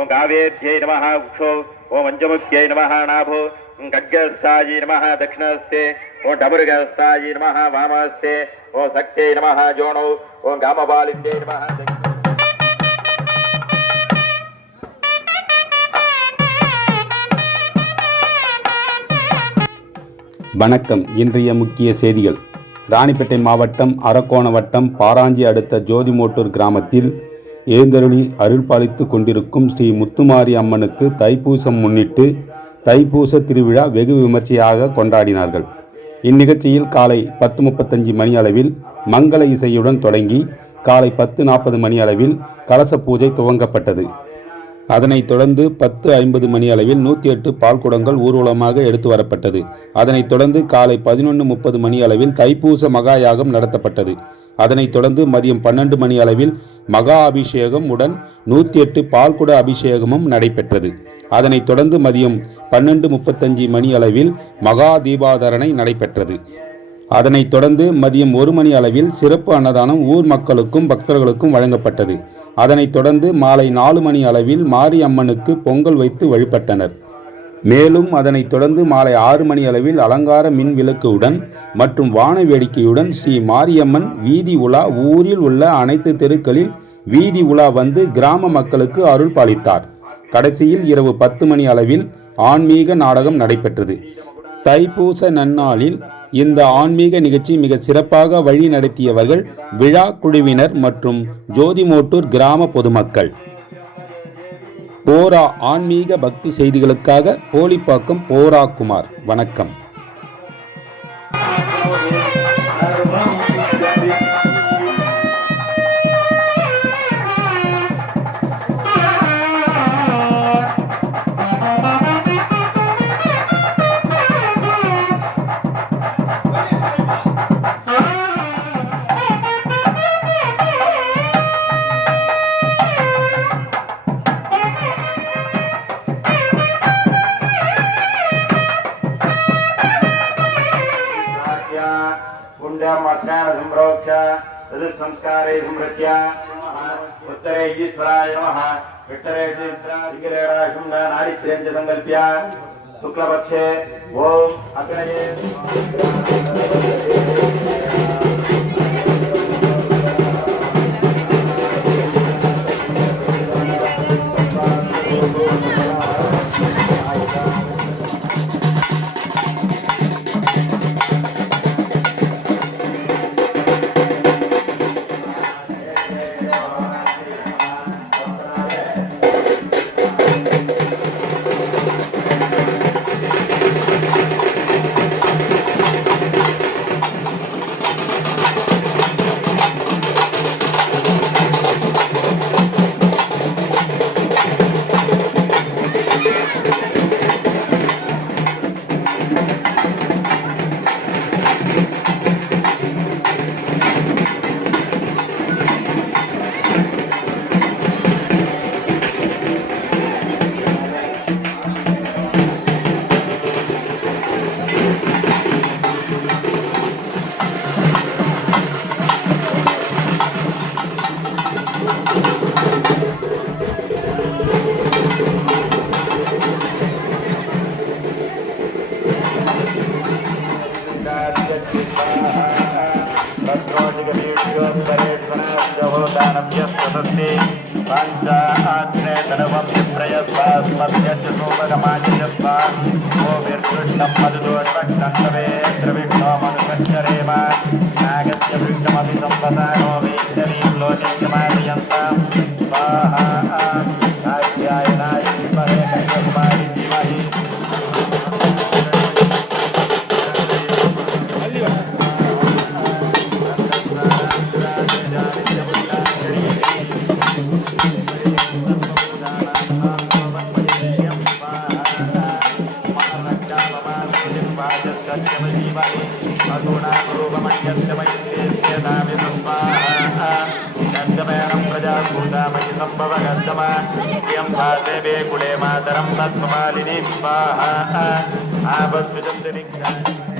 ओं कावेभ्यै नमः उक्षौ ओं पंचमुख्यै नमः नाभो खड्गस्थायै नमः दक्षिणहस्ते ओं डमरुगस्थायै नमः वामहस्ते ओं शक्त्यै नमः जोणौ ओं कामपालित्यै नमः வணக்கம். இன்றைய முக்கிய செய்திகள். ராணிப்பேட்டை மாவட்டம் அரக்கோண வட்டம் பாராஞ்சி அடுத்த ஜோதிமோட்டூர் கிராமத்தில் எழுந்தருளி அருள்பாலித்து கொண்டிருக்கும் ஸ்ரீ முத்துமாரி அம்மனுக்கு தைப்பூசம் முன்னிட்டு தைப்பூச திருவிழா வெகு விமர்சையாக கொண்டாடினார்கள். இந்நிகழ்ச்சியில் காலை 10:35 மணி அளவில் மங்கள இசையுடன் தொடங்கி காலை 10:40 மணி அளவில் கலச பூஜை துவங்கப்பட்டது. அதனைத் தொடர்ந்து 10:50 மணி அளவில் 108 பால்குடங்கள் ஊர்வலமாக எடுத்து வரப்பட்டது. அதனைத் தொடர்ந்து காலை 11:30 மணி அளவில் தைப்பூச மகா யாகம் நடத்தப்பட்டது. அதனைத் தொடர்ந்து மதியம் 12 மணி அளவில் மகா அபிஷேகம் உடன் 108 பால்குட அபிஷேகமும் நடைபெற்றது. அதனைத் தொடர்ந்து மதியம் 12:35 மணி அளவில் மகா தீபாதரணை நடைபெற்றது. அதனைத் தொடர்ந்து மதியம் 1 மணி அளவில் சிறப்பு அன்னதானம் ஊர் மக்களுக்கும் பக்தர்களுக்கும் வழங்கப்பட்டது. அதனைத் தொடர்ந்து மாலை 4 மணி அளவில் மாரி அம்மனுக்கு பொங்கல் வைத்து வழிபட்டனர். மேலும் அதனைத் தொடர்ந்து மாலை 6 மணி அளவில் அலங்கார மின் விளக்குடன் மற்றும் வான வேடிக்கையுடன் ஸ்ரீ மாரியம்மன் வீதி உலா ஊரில் உள்ள அனைத்து தெருக்களில் வீதி உலா வந்து கிராம மக்களுக்கு அருள் பாலித்தார். கடைசியில் இரவு 10 மணி அளவில் ஆன்மீக நாடகம் நடைபெற்றது. தைப்பூச நன்னாளில் இந்த ஆன்மீக நிகழ்ச்சி மிக சிறப்பாக வழி நடத்தியவர்கள் விழா குழுவினர் மற்றும் ஜோதிமோட்டூர் கிராம பொதுமக்கள். போரா ஆன்மீக பக்தி செய்திகளுக்காக போலிப்பாக்கம் போரா குமார். வணக்கம். संस्कारे संवृत्या उत्तरे ईश्वराय नमः उत्तरे शुंडा नारित्र्यं च संकल्प्य शुक्लपक्षे ओम अग्नये कुले मातरं तत्त्वमालिनी स्वाहा आबद्धुजन्तरिक्षा